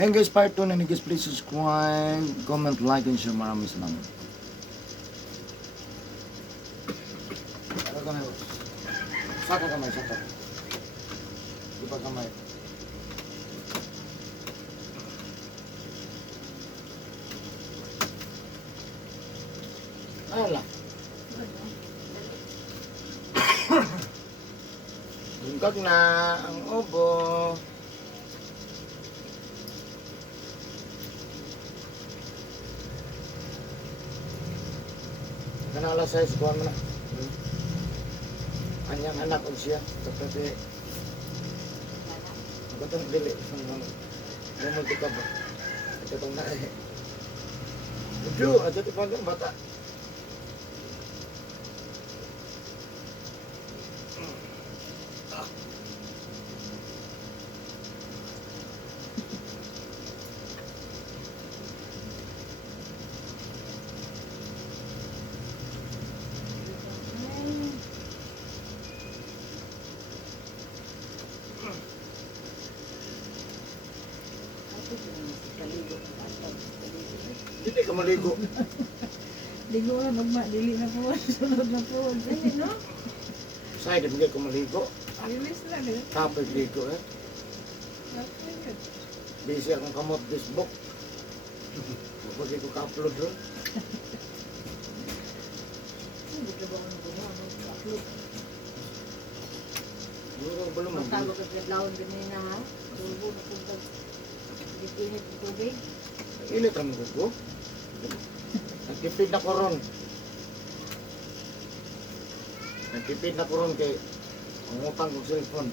Ayun guys, part 2 na ni guys. Please subscribe, comment, like, and share. Maraming salamat. Saka kamay. Saka kamay, saka. Di pa kamay. Ala. Bungkag na ang ubo. Kanala size kuha mo na. Anyang anak og siya. Kasi batong dili. Ano tika ba? Ito tong na eh. Udo, ato ti pagang bata. Dili ka maligo. Ligo na magma, dili na po, sunod na po. Dili, no? Say, di ko maligo. Release lang, eh. Kapag ligo eh. Okay. Busy akong kamot Facebook. Kapag ko ka-upload ron. Hindi ka ba ako nagawa, mag-upload? Siguro ba naman? Magtawag ka sa laon din na ha? Tubo na punta. Hindi pinit ang tubig. Init ang gugo. Nagtipid na ko ron. Nagtipid na ko ron kay umutang kong cellphone.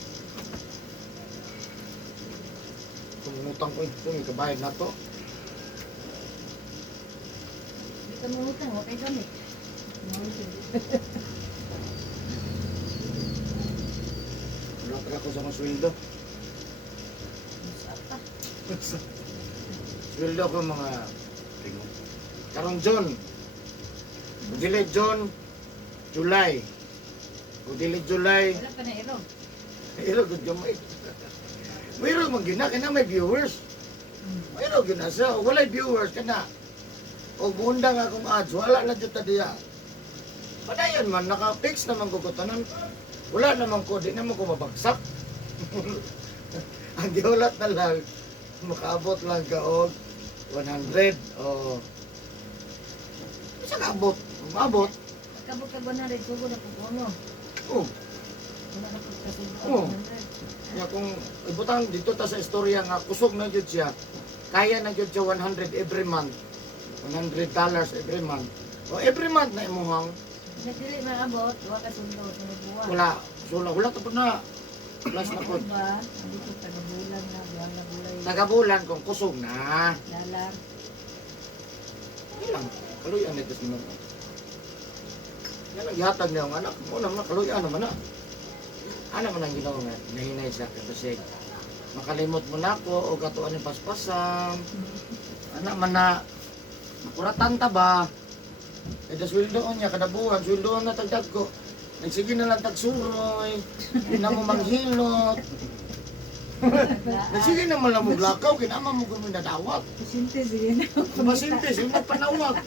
Umutang ko yung kabayad na to. Hindi ka mangutang, okay kami. Wala talaga ko sa mga sweldo. Masapa. Sweldo ko mga karong John. Dili John, July. O dili July, Wala pa na iro. iro gud gamay. Mayroon man gina kana may viewers. Mayroon gina siya, walay viewers kana. O gundang akong ads, wala na jud ta diya. Padayon man naka-fix naman ko tanan. Wala naman ko, di naman ko mabagsak. Ang giulat na lang, makaabot lang ka og 100 o isa kaabot, maabot. Kabot ka ba na rin, tubo na po ano? Oh, Wala na po kasi Oo. kaya kung ibutang dito ta sa istorya nga kusog na jud siya, kaya na jud siya 100 every month. $100 every month. O every month na imuhang Nagdili maabot, wala ka sundo sa buwan. wala to po na. Plus na po. Diba? Dito taga-bulan na, wala gulay. Tagabulan kung kusog na. Dalar. Ilang, kaluyan na ito sinunod. Yan ang ihatag niya ang anak. Una mga kaluyan naman na. Ano man ang ginawa nga, nahinay siya kasi makalimot mo na ako o katuan yung paspasan. Anak man na, makuratan ta ba? E da sweldoon niya, kada buwan, sweldoon na tagdag ko. Nagsige na lang tagsuroy, hindi na mo manghilot. Nagsige na mo lang maglakaw, kinama mo kami nadawat. Sinte, sige na. Sumasintes, yung nagpanawag.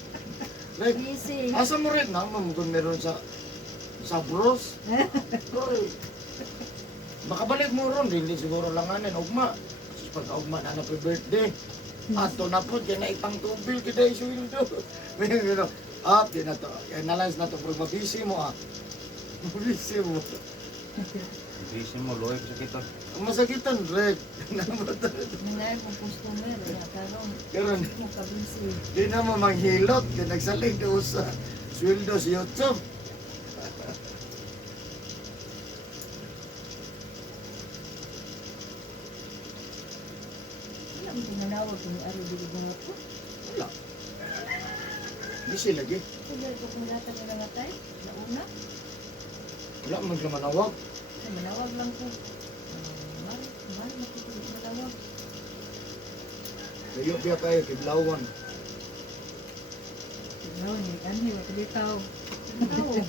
Like, Easy. asa mo rin na, mamutong meron sa bros. Oy. Makabalik mo ron, hindi siguro langanin, ugma. Pag ugma na birthday, ato na po, kaya na ipang tubil, kita isuldo. Di na to, kaya nalans na to, pero mabisi mo mabisi mo. Busy mo, loy sa kita. Ang masakitan, Red. Nangyay po customer, kaya karon. Karon, Makabinsi. di na mo manghilot, kaya nagsalig doon sa sweldo sa YouTube. Wala mo tinanawag kung araw dili mga po. Wala. Bisi lagi. Kaya ko kung latag na nangatay, nauna. Wala man ka manawag. Ay, manawag lang po. Mahal makikita manawag. Layo biya kayo, kiblawan. No, ni kanhi wa bitaw. Manawag.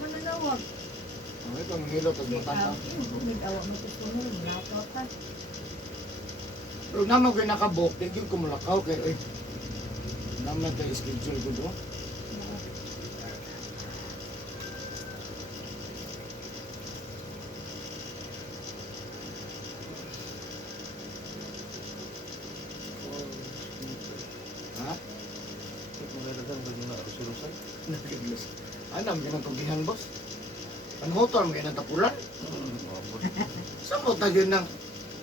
Manawag. Ay, pang hilot at matanda. Nag-awa mo customer, nakaw ka. Pero naman ko nakabok, di ko mulakaw kay naman tayo schedule ko doon. Ha? Kung nalagyan ba nila rusulusan? Nakiglas. Anam, yan ang pagdihan, boss. Panhutol mo yan ang tapulan. Sa mo tagyo ng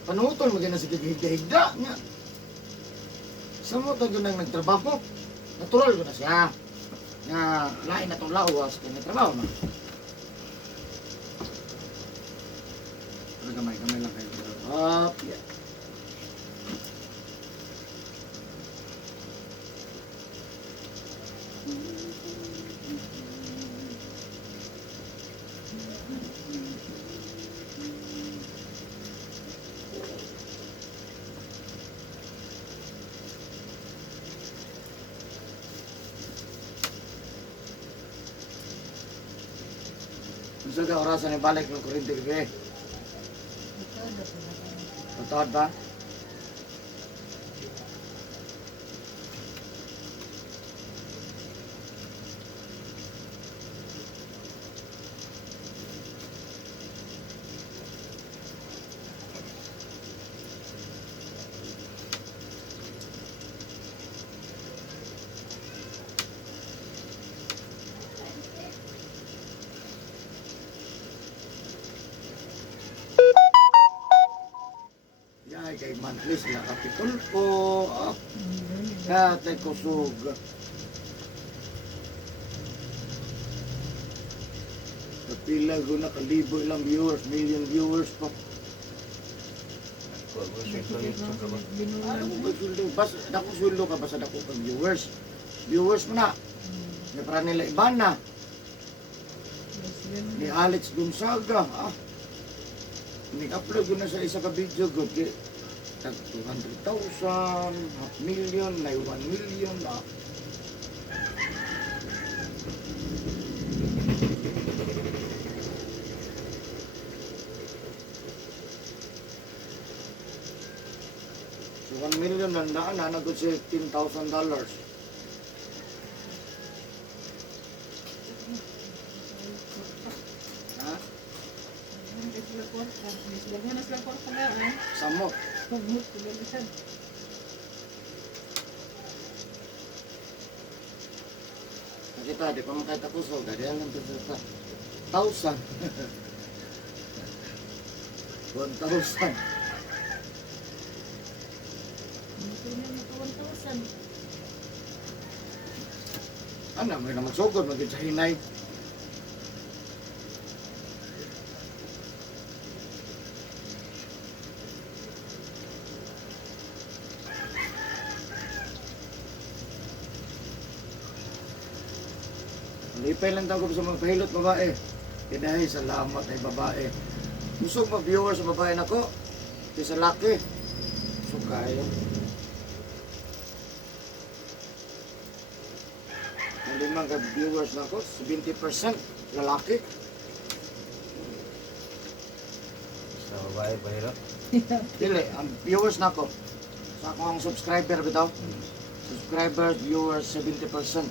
panhutol mo yan ang higda-higda niya. Sa mo tagyo ng nagtrabaho. Natural ko na siya. Nga lain na itong lawas kaya nagtrabaho na. Pero gamay lang kayo. Up, yeah. Gusto ka orasan yung balik ng kurinti kaya. Matawad ba? Yay, kay monthly sila kapitol ko. Katay kusog. Kapila ko na kalibo ilang viewers, million viewers pa. Wag mo siya ito yung trabaho. Ano ko ba suldo? Bas, dako suldo ka basta dako kang viewers. Viewers mo na. May para nila iban na. Ni Alex Gonzaga. Ni-upload ko na sa isa ka video ko. Tag 200,000, half million, na 1 million. So 1 million nandaan na nagod siya $10,000. Ha? Samo. Nakita, di pa makita ko so, ganyan lang ito sa 1,000. 1,000. Ano, may naman sugod, maging sa hinay. Lipay lang daw ko sa mga pahilot babae. Kinahay, salamat ay babae. Gusto mo viewers sa babae na ko? Sa laki. So kayo. Hindi man ka viewers na ko, 70% lalaki. Sa babae, pahirap. Dili, ang viewers na ko. Sa akong subscriber bitaw. Subscribers, viewers, 70%.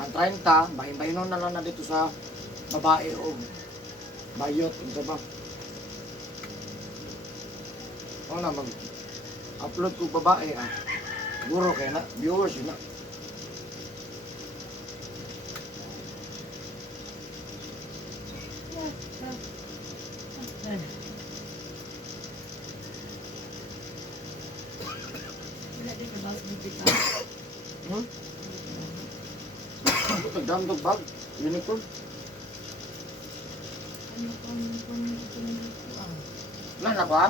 Ang 30, bahin-bahinon na lang na dito sa babae o bayot, ito ba? O na, mag-upload ko babae, Siguro kaya na, viewers yun na. Hmm? Ano nagdamdog bag? Unicorn? Lan ako ha?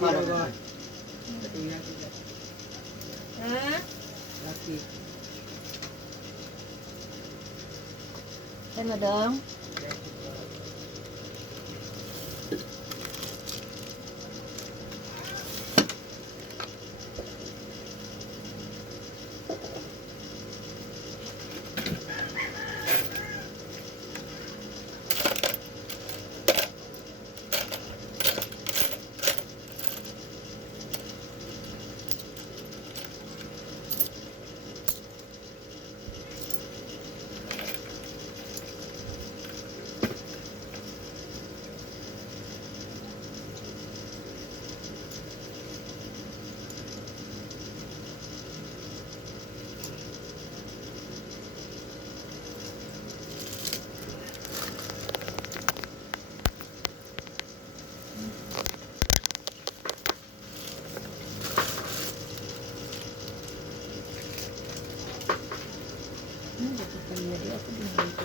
Para ba? ba? Katuya ko dyan. Ha? Laki. Ano dong? Ano ba ito kaya? Di ako din dito.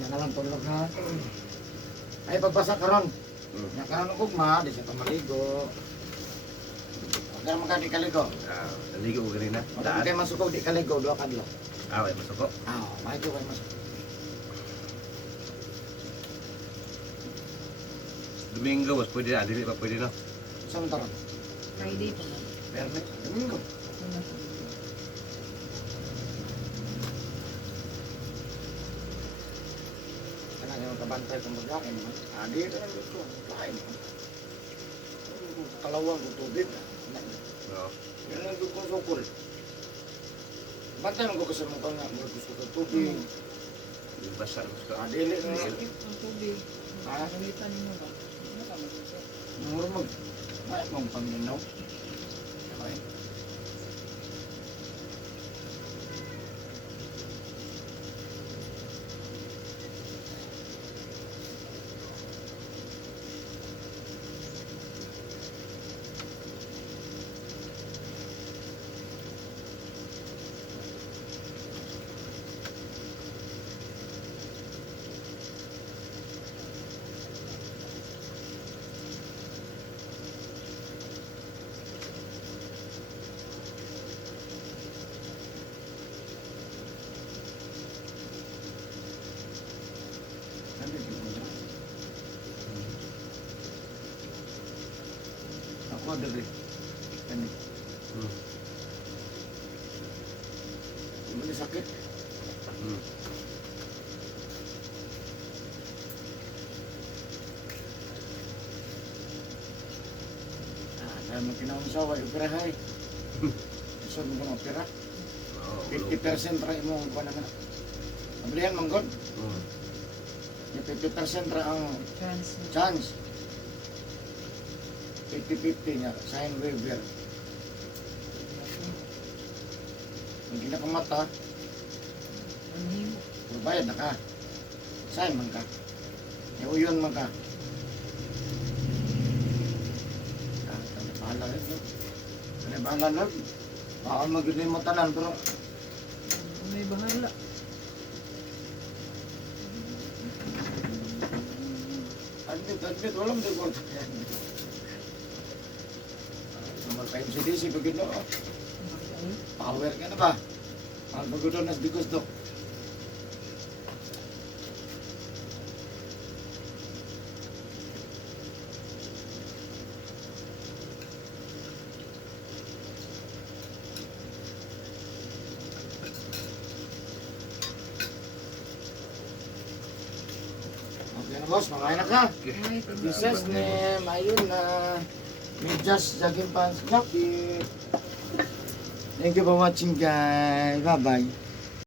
Yan na lang tulog ha. Ay pagbasa karon. Nya karon ang ugma, di siya ka maligo. Huwag ka naman di kaligo. Naligo ko ganina. Huwag Daan. kayo masukog di kaligo, dua kadlaw. Ay, masuk ko. Medyo kayo masukog. Domingo, mas pwede na. Dili pa pwede na. Saan taron? Friday pa man. Permit. Domingo. Kaya nga kabantay kung magkain man. Di ka lang gusto. Kain man. Kalawang ko tubig. Oo. Yan lang gusto kong sukul. Bantay man ko kasi mga nga. Gusto ko tubig. Yung basa gusto. Dili na. Sakit ang tubig. Ha? Gamitan mo ba? Ano ka mag-usap? Murmag. Ay, mong paminaw. Okay. Ako dari. Kani. Hindi sakit. Dahil mo kinaunsawa, operahay. Gusto mo kung opera? 50% ra mo kung naman. Pabilihan mong god. Yung 50% ra ang Chance. chance. 50-50 niya, sign waiver. Pag ginakamata, Ang himo. bayad na ka. Sign man ka. Iuyon man ka. Bahala rin. Bahala lang. Baka magiging mo tanan, pero May bahala. admit, walang di ko. Magka-MCDC, pagkito. Power ka na ba? Ang pagkito nas di gusto. Okay na boss, makain na ka. Ay, Jesus name, ayun na. May just jogging pants jacket. Thank you for watching guys. Bye bye.